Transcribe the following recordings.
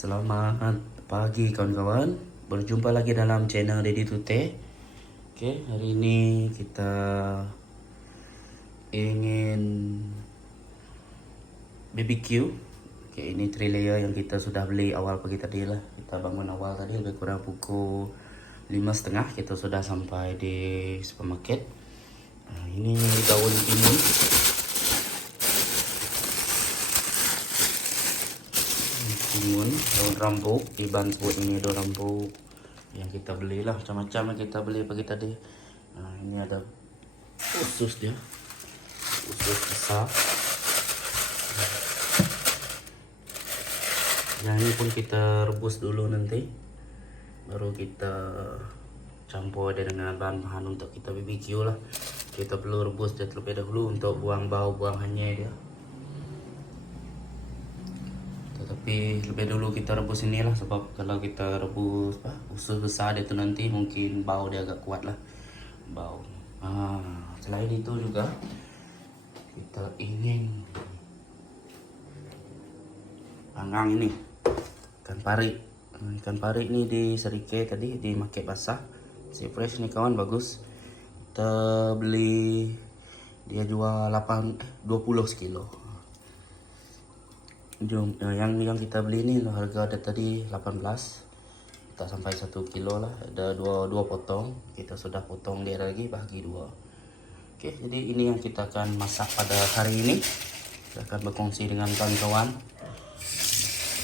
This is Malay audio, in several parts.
Selamat pagi kawan-kawan. Berjumpa lagi dalam channel Ready to Take. Oke, hari ini kita ingin BBQ. Oke, ini 3 layer yang kita sudah beli awal pagi tadi lah. Kita bangun awal tadi lebih kurang pukul 5.30. Kita sudah sampai di supermarket. Nah, ini daun timun. Daun rambut, Iban sebut ini daun rambut yang kita belilah, macam-macam yang kita beli pagi tadi. Nah, ini ada usus dia, usus besar. Yang ini pun kita rebus dulu nanti, baru kita campur dia dengan bahan-bahan untuk kita BBQ lah. Kita perlu rebus dia terlebih dahulu untuk buang bau, buang hanyir dia. Tapi lebih dulu kita rebus inilah, sebab kalau kita rebus usus besar dia tu nanti mungkin bau dia agak kuat lah, bau. Selain itu juga kita ingin panggang ini ikan pari. Ikan pari ini di serike tadi di market basah, si fresh nih kawan, bagus. Kita beli dia jual 20 sekilo. Yang kita beli ini harga ada tadi 18, tak sampai 1 kilo lah, ada dua potong. Kita sudah potong dia lagi, bagi 2. Oke, jadi ini yang kita akan masak pada hari ini. Saya akan berkongsi dengan kawan-kawan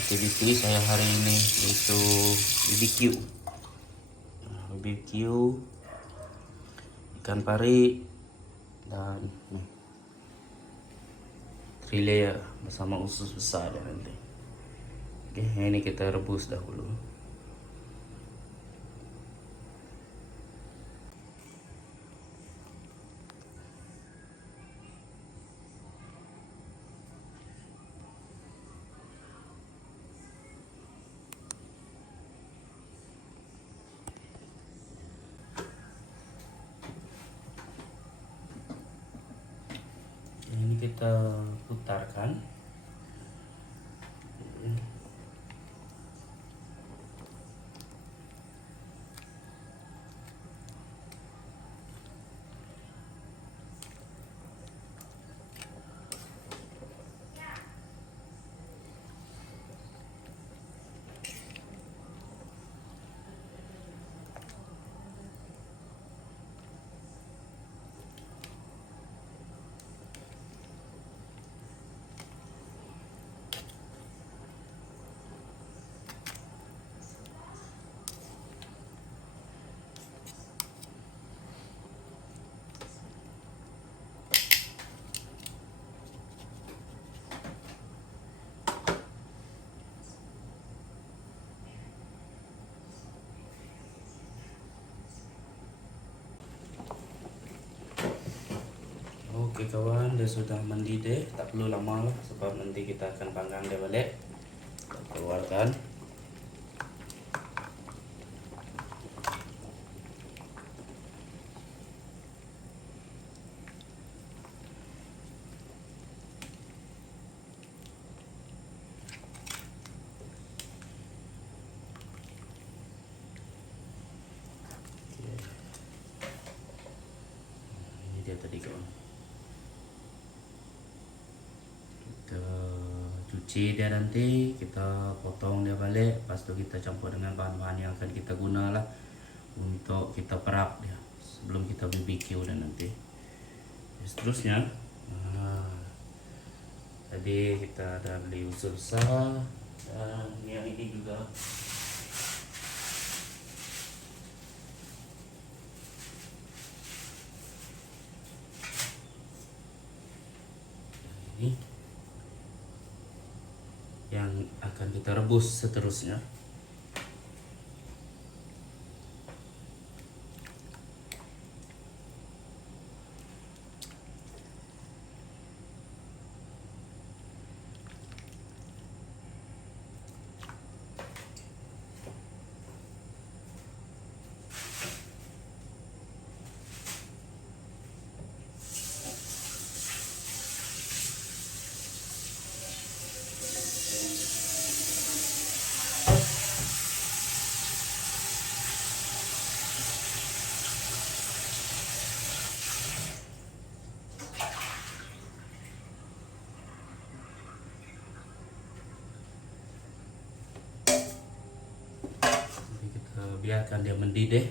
aktiviti saya hari ini, yaitu BBQ ikan pari dan layer bersama usus besar dan nanti. Oke, ini kita rebus dahulu. Ini kita putarkan. Oke kawan, dia sudah mendidih, tak perlu lama lah, sebab nanti kita akan panggang dia balik. Kita keluarkan. Ini dia tadi kawan. Kita cuci dia, nanti kita potong dia balik, lepas tu kita campur dengan bahan-bahan yang akan kita guna lah untuk kita perap dia sebelum kita BBQ dan nanti. Seterusnya, tadi kita ada beli usus besar dan yang ini juga. Ini yang akan kita rebus seterusnya. biarkan dia mendidih.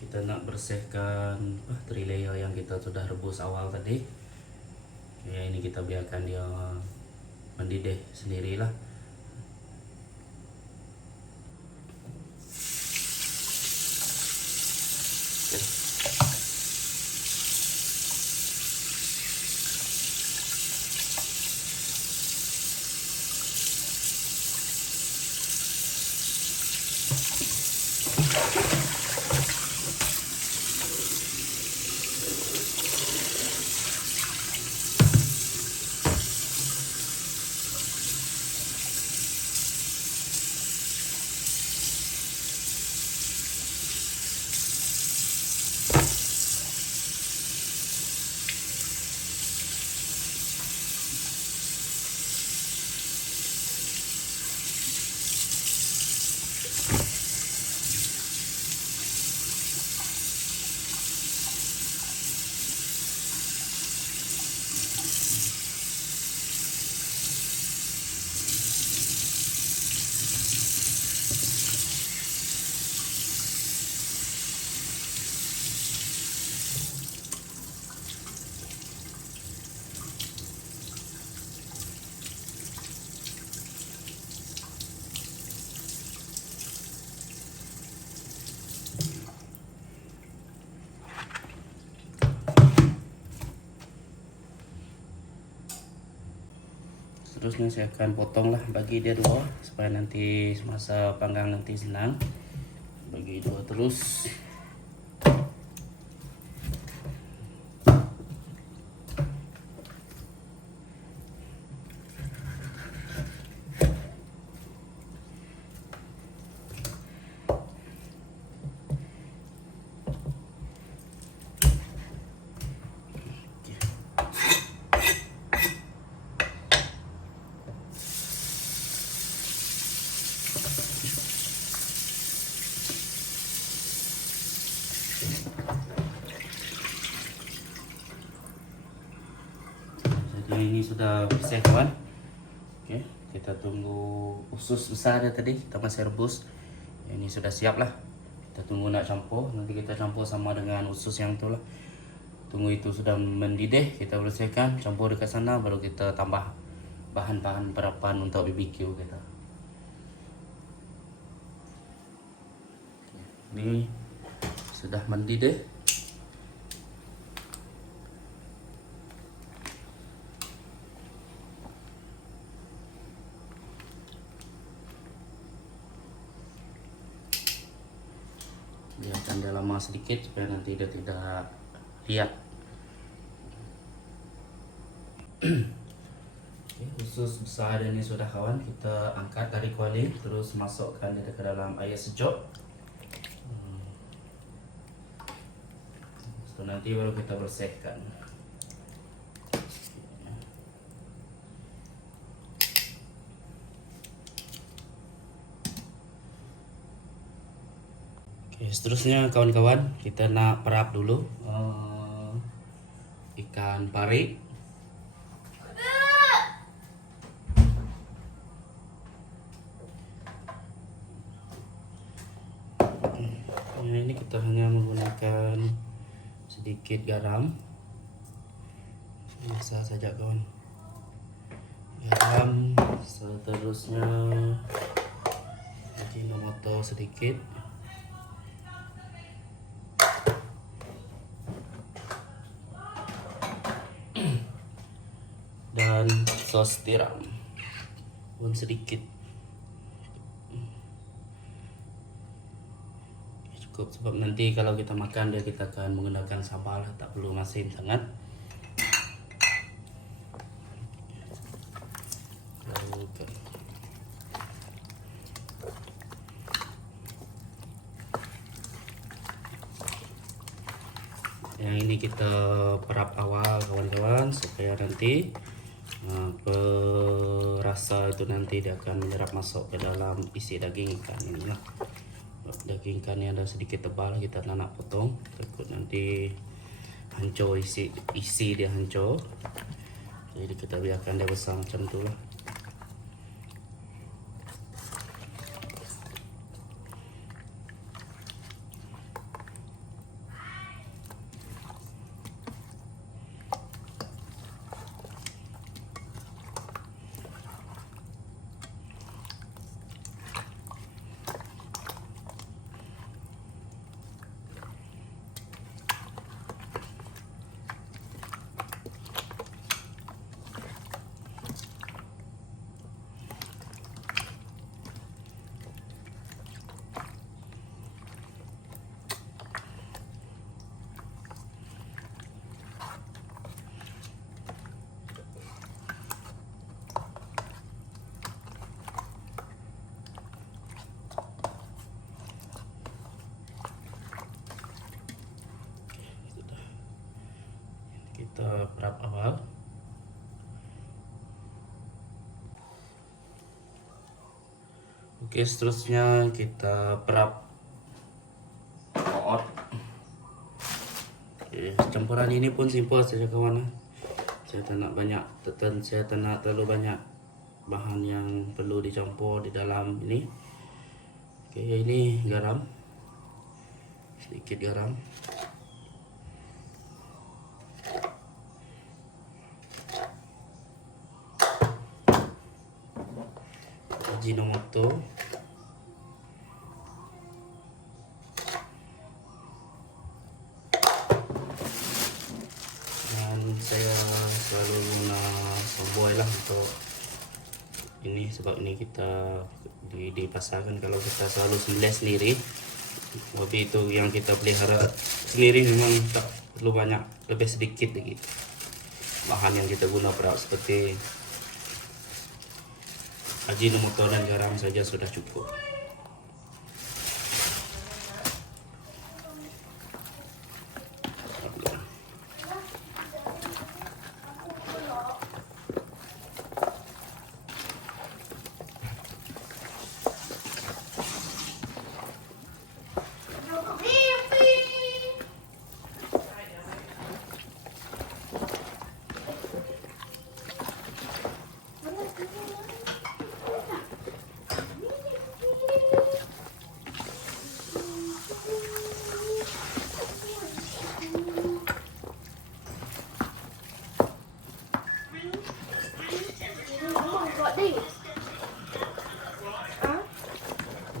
Kita nak bersihkan teri layer yang kita sudah rebus awal tadi. Ya, ini kita biarkan dia mendidih sendirilah. Seterusnya saya akan potonglah, bagi dia dua supaya nanti semasa panggang nanti senang. Bagi dua terus. Ini sudah bersih kawan. Oke, kita tunggu usus besar ya tadi kita masih rebus. Ini sudah siap lah. Kita tunggu nak campur. Nanti kita campur sama dengan usus yang itu lah. Tunggu itu sudah mendidih, kita bersihkan, campur dekat sana, baru kita tambah bahan-bahan perapan untuk BBQ kita. Ini sudah mendidih. Biarkan dia lama sedikit supaya nanti dia tidak lihat. Usus besar ini sudah kawan, kita angkat dari kuali, terus masukkan dia ke dalam air sejuk. So, nanti baru kita bersihkan. Oke, seterusnya kawan-kawan, kita nak perap dulu ikan pari. Ini kita hanya menggunakan sedikit garam, biasa saja kawan. Garam, seterusnya Ajinomoto sedikit. Dan sos tiram pun sedikit. Cukup, sebab nanti kalau kita makan dia kita akan menggunakan sambal, tak perlu masin sangat. Yang ini kita perap awal kawan-kawan supaya nanti rasa itu nanti dia akan menyerap masuk ke dalam isi daging ikan ini lah. Daging ikannya ada sedikit tebal, kita nak potong takut nanti hancur, isi dia hancur. Jadi kita biarkan dia besar macam tu lah. Kita perap awal. Oke, seterusnya kita perap oot. Campuran ini pun simpel saja kawan. Saya tak nak banyak, saya tak nak terlalu banyak bahan yang perlu dicampur di dalam ini. Oke, ini garam, sedikit garam. Ajinomoto, dan saya selalu guna somboy lah untuk ini, sebab ini kita di pasar kan kalau kita selalu sembelih sendiri, tapi itu yang kita pelihara sendiri memang tak perlu banyak, lebih sedikit lagi bahan yang kita guna perap, seperti ajinomoto dan garam saja sudah cukup.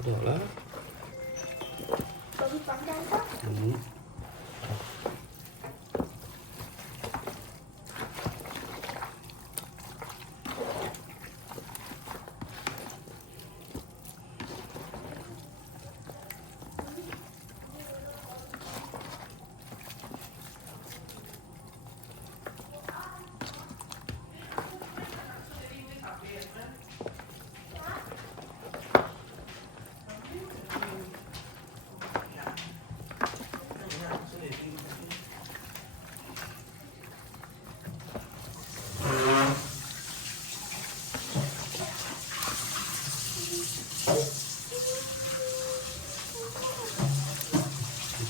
Udah lah.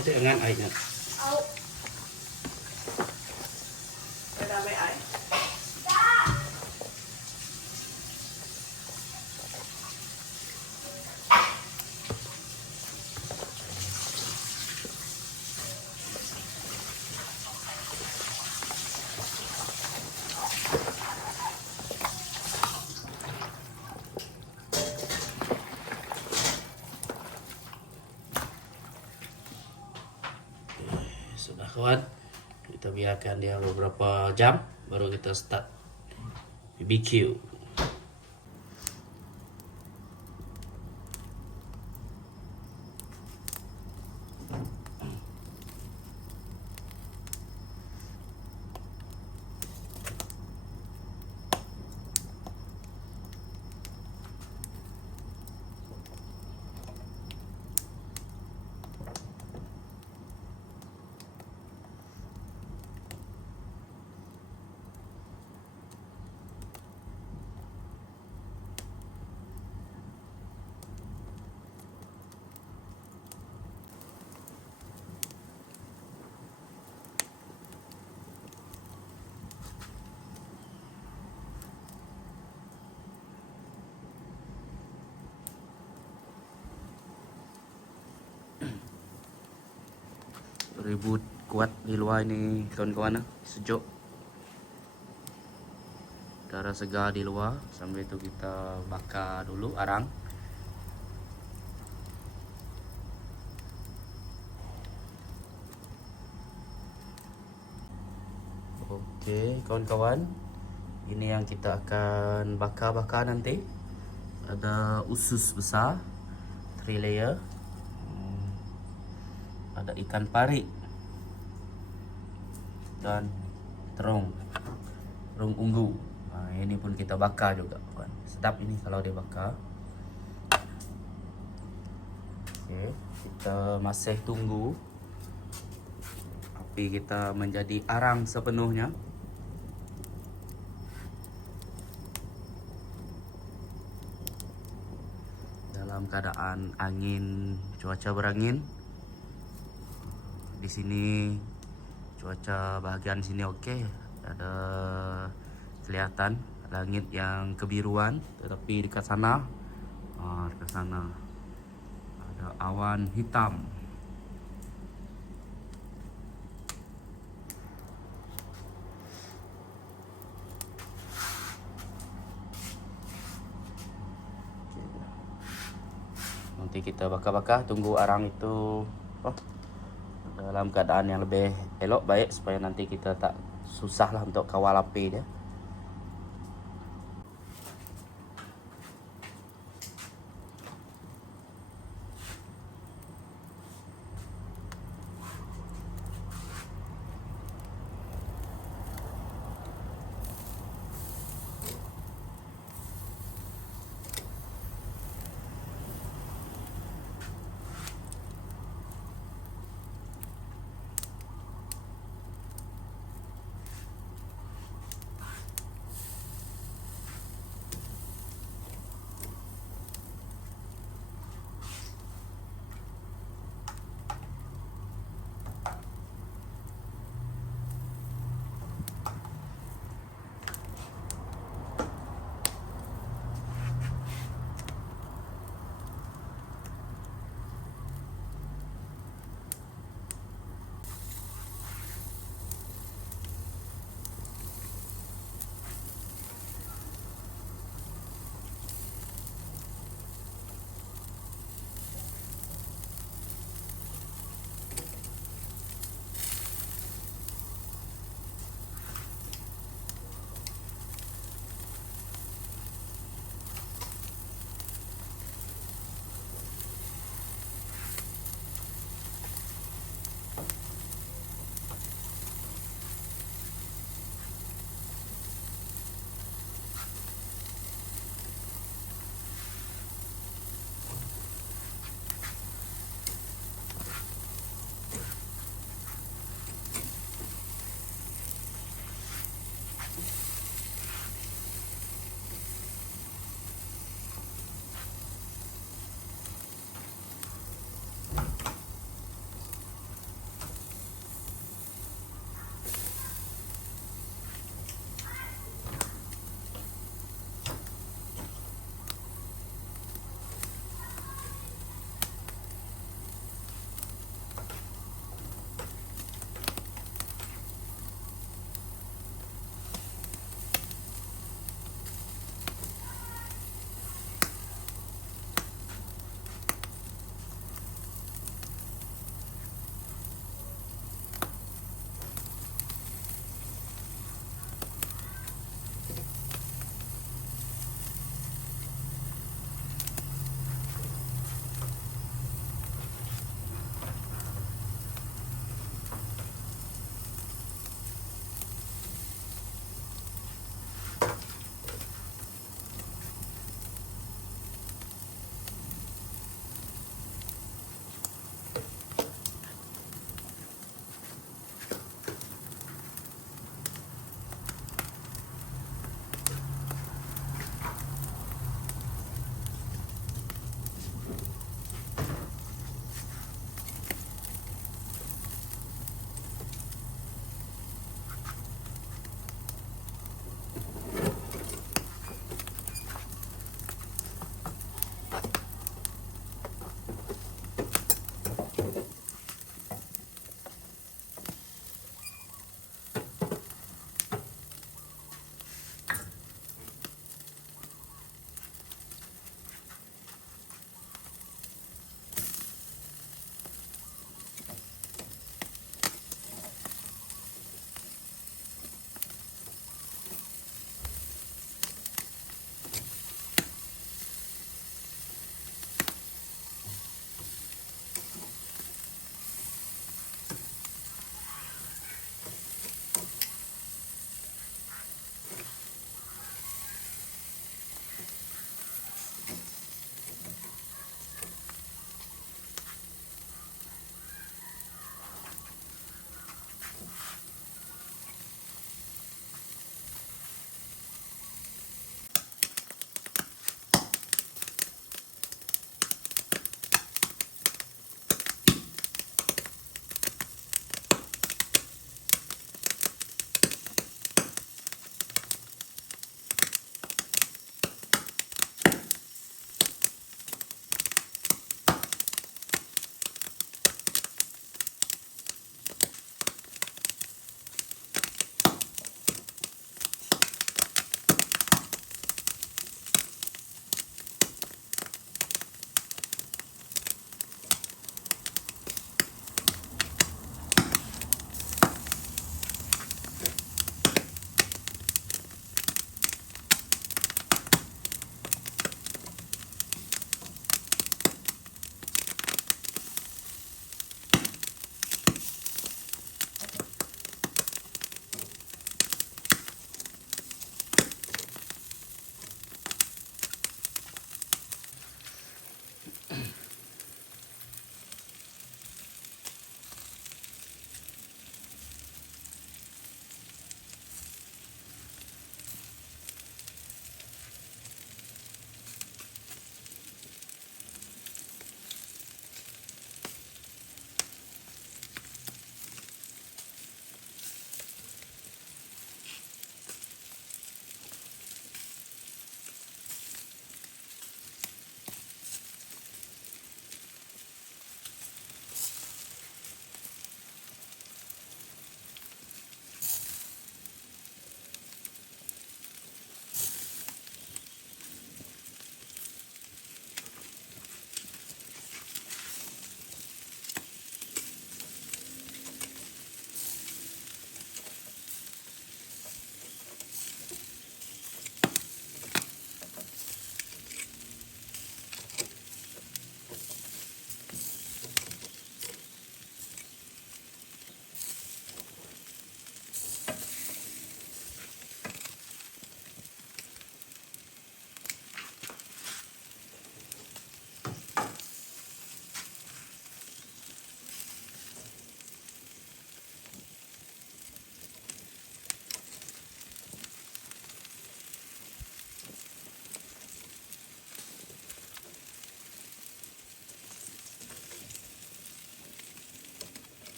Jadi dengan airnya. Sudah kawan, kita biarkan dia beberapa jam baru kita start BBQ. Ribut kuat di luar ini kawan-kawan, sejuk. Udara segar di luar. Sambil itu kita bakar dulu arang. Oke kawan-kawan, ini yang kita akan bakar nanti. Ada usus besar 3 layer, ada ikan pari dan terung unggu. Nah, ini pun kita bakar juga kawan. Sedap ini kalau dibakar. Oke, kita masih tunggu api kita menjadi arang sepenuhnya. Dalam keadaan angin, cuaca berangin. Di sini cuaca bagian sini oke. Ada kelihatan langit yang kebiruan, tetapi dekat sana ada awan hitam. Nanti kita bakar-bakar, tunggu arang itu dalam keadaan yang lebih elok, baik, supaya nanti kita tak susah lah untuk kawal api dia.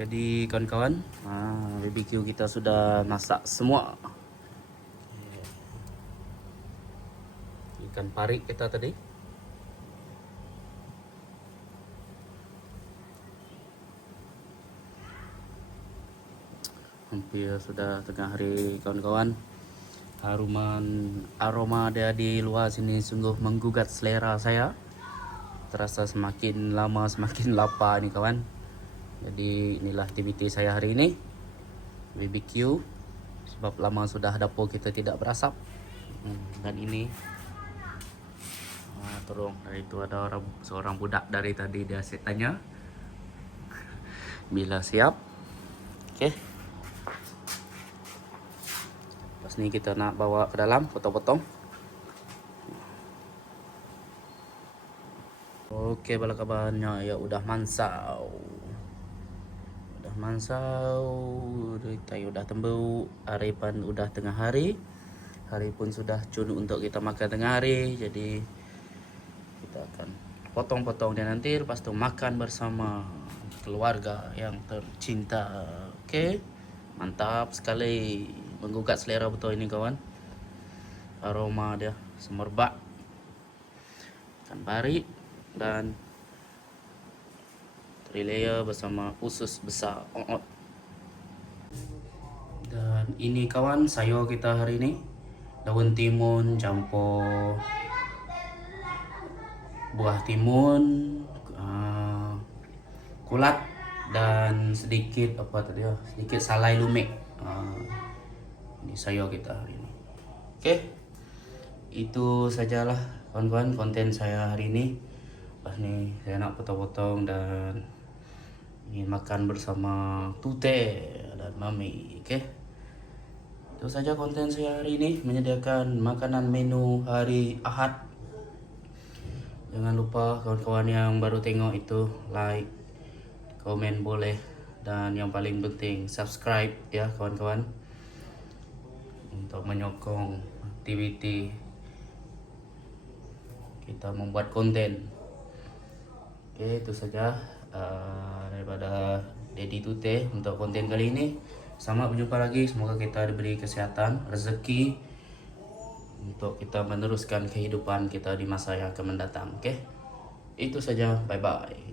Jadi kawan-kawan, BBQ kita sudah masak semua. Ikan pari kita tadi. Hampir sudah tengah hari kawan-kawan. Aroma dia di luar sini sungguh menggugat selera saya. Terasa semakin lama semakin lapar nih kawan. Jadi inilah aktiviti saya hari ini, BBQ. Sebab lama sudah dapur kita tidak berasap. Dan ini tolong, itu ada seorang budak dari tadi, dia tanya bila siap. Oke. Pas ni kita nak bawa ke dalam, potong-potong. Oke, bala kabarnya ya udah mansau. Kita udah tembuk, hari pun udah tengah hari. Hari pun sudah cun untuk kita makan tengah hari. Jadi kita akan potong-potong dan nanti lepas tu makan bersama keluarga yang tercinta. Oke, mantap sekali, menggugat selera betul ini kawan. Aroma dia semerbak, ikan pari dan layer bersama usus besar ongot. Dan ini kawan sayur kita hari ini, daun timun campur buah timun, kulat dan sedikit sedikit salai lumek. Ini sayur kita hari ini. Oke, itu sajalah kawan-kawan konten saya hari ini. Pas ni saya nak potong-potong dan ingin makan bersama Tute dan Mami. Oke, itu saja konten saya hari ini, menyediakan makanan menu hari Ahad. Jangan lupa kawan-kawan yang baru tengok itu like, komen boleh, dan yang paling penting subscribe ya kawan-kawan, untuk menyokong aktiviti kita membuat konten. Oke, itu saja daripada Daddy Tute untuk konten kali ini. Selamat berjumpa lagi, semoga kita diberi kesehatan, rezeki untuk kita meneruskan kehidupan kita di masa yang akan mendatang. Oke, itu saja, bye bye.